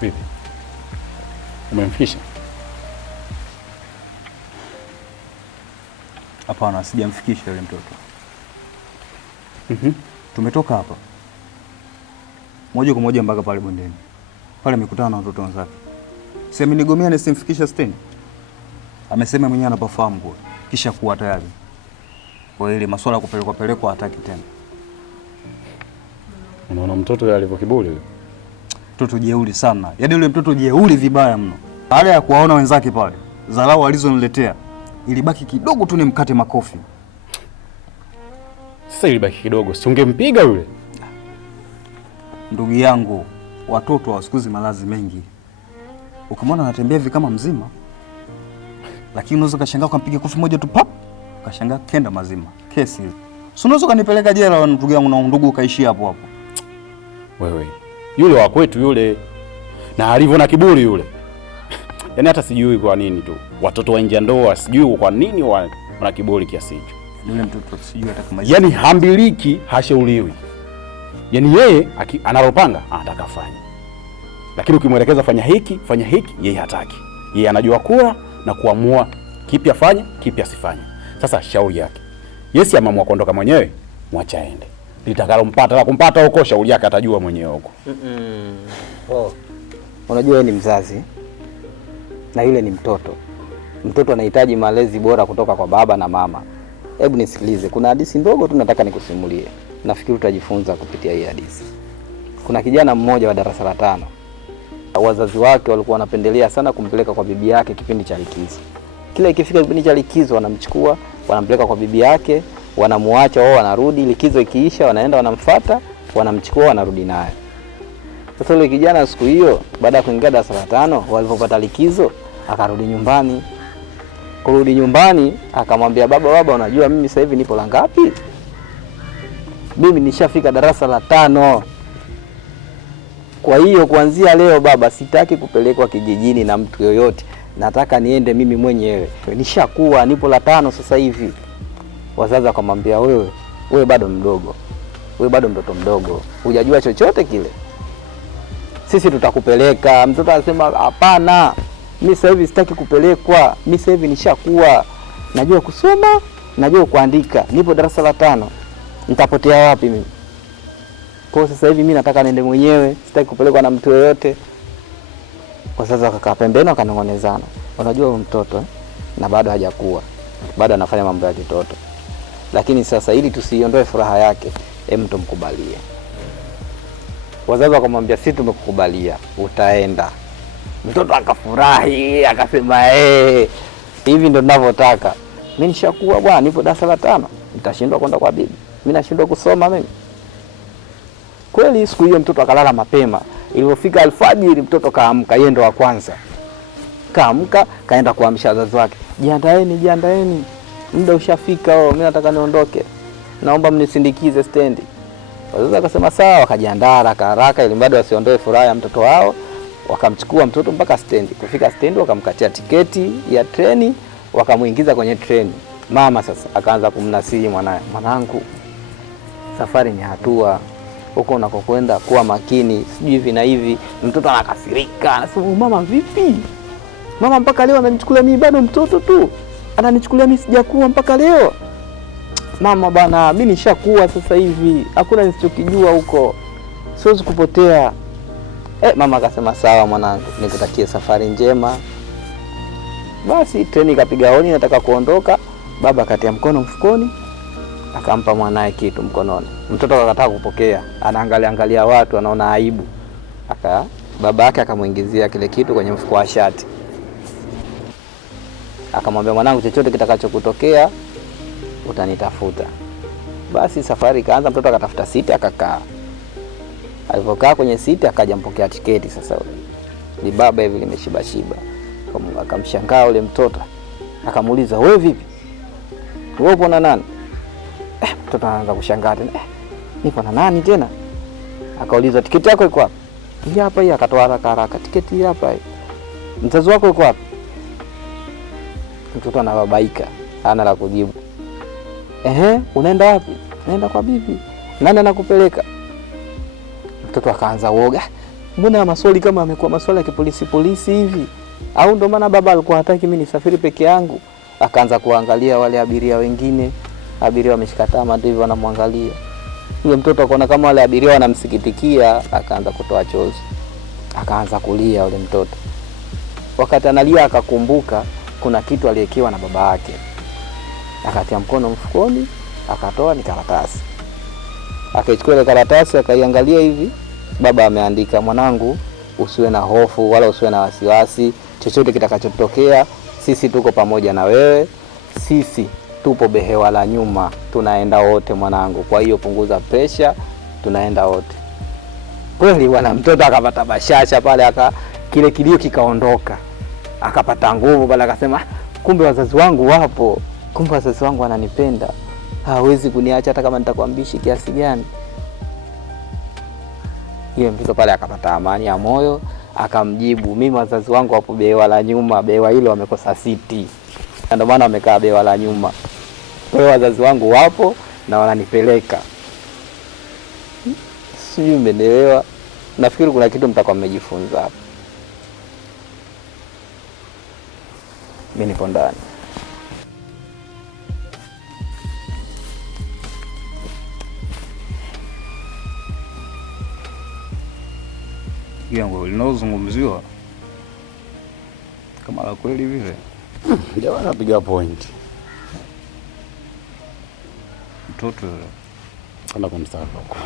Vipi? Umemfikisha? Hapana, sijamfikisha yule mtoto. Tumetoka hapa moja kwa moja mpaka pale bondeni. Pale amekutana na watoto wenzake. Sema nigomea nisimfikisha stendi. Amesema mwenyewe anapafahamu kwa. Kisha kuwa tayari. Kwa ile masuala ya kupelekwa hataki tena. Unaona mtoto yule alivyo kiburi yule. Mtoto jeuri sana. Yaani yule mtoto jeuri vibaya mno. Baada ya kuwaona wenzake pale, dharau alizoniletea, ilibaki kidogo tu nimkate makofi. Sasa ilibaki kidogo, si ungempiga yule? Ndugu yangu, watoto wasikuzi malazi mengi. Ukimwona anatembea hivi kama mzima, lakini unaweza kashangaa ukampiga kofi moja tu pap, kashangaa kenda mazima. Kesi hizo. Si unaweza kanipeleka jela ndugu yangu na ndugu kaishia hapo hapo. Wewe, yule wa kwetu yule. Na alivyo na kiburi yule. Yaani hata sijui kwa nini tu. Watoto wa nje ndoa sijui kwa nini wana kiburi kiasi hicho. Yule mtoto sijui hata kama yaani hambiliki, hashauriwi. Yaani yeye analopanga anataka afanye. Lakini ukimwelekeza fanya hiki, yeye hataki. Yeye anajua kula na kuamua kipi afanye, kipi asifanye. Sasa shauri yake. Yesi ameamua kuondoka mwenyewe, mwacha aende. Litakalompata la kumpata huko, shauri yake atajua mwenyewe huko. Oh. Unajua yeye ni mzazi na yule ni mtoto. Mtoto anahitaji malezi bora kutoka kwa baba na mama. Hebu nisikilize, kuna hadithi ndogo tu nataka nikusimulie. Nafikiri utajifunza kupitia hii hadithi. Kuna kijana mmoja wa darasa la 5. Wazazi wake walikuwa wanapendelea sana kumpeleka kwa bibi yake kipindi cha likizo. Kila ikifika kipindi cha likizo wanamchukua, wanampeleka kwa bibi yake, wanamuacha wao wanarudi, likizo ikiisha wanaenda wanamfuata, wanamchukua wanarudi naye. Sasa yule kijana siku hiyo baada ya kuingia darasa la 5 walipopata likizo akarudi nyumbani. Kurudi nyumbani akamwambia baba, unajua mimi sasa hivi nipo la ngapi? Mimi nishafika darasa la 5. Kwa hiyo kuanzia leo baba, sitaki kupelekwa kijijini na mtu yoyote. Nataka niende mimi mwenyewe. Nishakuwa nipo la 5 sasa hivi. Wazazi wakamwambia wewe bado mdogo. Wewe bado mtoto mdogo. Hujajua chochote kile. Sisi tutakupeleka. Mtoto anasema hapana. Mimi sasa hivi sitaki kupelekwa. Mimi sasa hivi nishakuwa. Najua kusoma, najua kuandika. Nipo darasa la 5. Nitapotea wapi mimi? Kwa sasa hivi mimi nataka niende mwenyewe, sitaki kupelekwa na mtu yoyote. Kwa sasa wakakaa pembeni wakanongonezana. Unajua huyo mtoto na bado hajakuwa. Bado anafanya mambo ya kitoto. Lakini sasa ili tusiondoe furaha yake, hem tumkubalie. Wazazi wakamwambia sisi tumekukubalia, utaenda. Mtoto akafurahi, akasema hivi ndo ninavyotaka. Mimi nishakuwa bwana, nipo darasa la 5. Nitashindwa kwenda kwa bibi. Mimi nashindwa kusoma mimi. Kweli siku hiyo mtoto akalala mapema. Ilipofika alfajiri mtoto kaamka, yeye ndo wa kwanza. Kaamka, kaenda kuamsha wazazi wake. Jiandaeni. Muda ushafika, mimi nataka niondoke. Naomba mnisindikize stendi. Wazazi akasema sawa, wakajiandaa haraka ili bado wasiondoe furaha ya mtoto wao. Wakamchukua mtoto mpaka stendi. Kufika stendi wakamkatia tiketi ya treni, wakamuingiza kwenye treni. Mama sasa akaanza kumnasihi mwanae. Mwanangu, safari ni hatua. Huko unakokwenda kuwa makini, sijui hivi na hivi. Mtoto anakasirika, anasema mama vipi? Mama mpaka leo ananichukulia mimi bado mtoto tu. Ananichukulia mimi sijakuwa mpaka leo. Mama bana, mimi nishakuwa sasa hivi. Hakuna nisichokijua huko. Siwezi kupotea. Mama akasema sawa mwanangu, nikutakie safari njema. Basi treni ikapiga honi nataka kuondoka. Baba akatia mkono mfukoni, akampa mwanae kitu mkononi. Mtoto akakataa kupokea. Anaangalia watu, anaona aibu. Baba yake akamuingizia kile kitu kwenye mfuko wa shati. Akamwambia mwanangu, chochote kitakachokutokea utanitafuta. Basi safari ikaanza, mtoto akatafuta siti akakaa. Alipokaa kwenye siti akaja mpokea tiketi sasa yule. Ni baba hivi limeshiba. Akamshangaa yule mtoto. Akamuuliza, "Wewe vipi? Wewe upo na nani?" Mtoto anaanza kushangaa tena. Nipo na nani tena? Akauliza, "Tiketi yako iko wapi?" "Hii hapa." Hii akatoa haraka, "Tiketi hii hapa." "Mzazi wako yuko wapi?" Mtoto anababaika, hana la kujibu. Unaenda wapi?" "Naenda kwa bibi." "Nani anakupeleka?" Mtoto akaanza uoga. mbona maswali kama amekuwa maswali ya kipolisi hivi? Au ndo maana baba alikuwa hataki mimi nisafiri peke yangu? Akaanza kuangalia wale abiria wengine, abiria wameshika tama tu hivyo wanamwangalia. Yule mtoto akaona kama wale abiria wanamsikitikia, akaanza kutoa chozi. Akaanza kulia yule mtoto. Wakati analia akakumbuka kuna kitu aliyekiwa na baba yake. Akatia mkono mfukoni, akatoa ni karatasi. Akaichukua ile karatasi akaiangalia hivi, baba ameandika, mwanangu, usiwe na hofu wala usiwe na wasiwasi, chochote kitakachotokea sisi tuko pamoja na wewe. Sisi tupo behewa la nyuma, tunaenda wote mwanangu. Kwa hiyo punguza pressure, tunaenda wote. Kweli bwana mtoto akapata bashasha pale, kile kilio kikaondoka. Akapata nguvu pale, akasema kumbe wazazi wangu wapo. Kumbe wazazi wangu wananipenda. Hawezi kuniacha hata kama nitakwambishi kiasi gani. Yule mtoto pale akapata amani ya moyo, akamjibu, mimi wazazi wangu wapo behewa la nyuma, behewa hilo wamekosa siti. Ndio maana wamekaa behewa la nyuma. Kwa hiyo wazazi wangu wapo na wananipeleka. Sijui umeelewa. Nafikiri kuna kitu mtakuwa mmejifunza hapa. Mimi nipo ndani. Yangu linalozungumziwa kama la kweli vile. Jamaa anapiga point. Mtoto yule anakumstaka huko.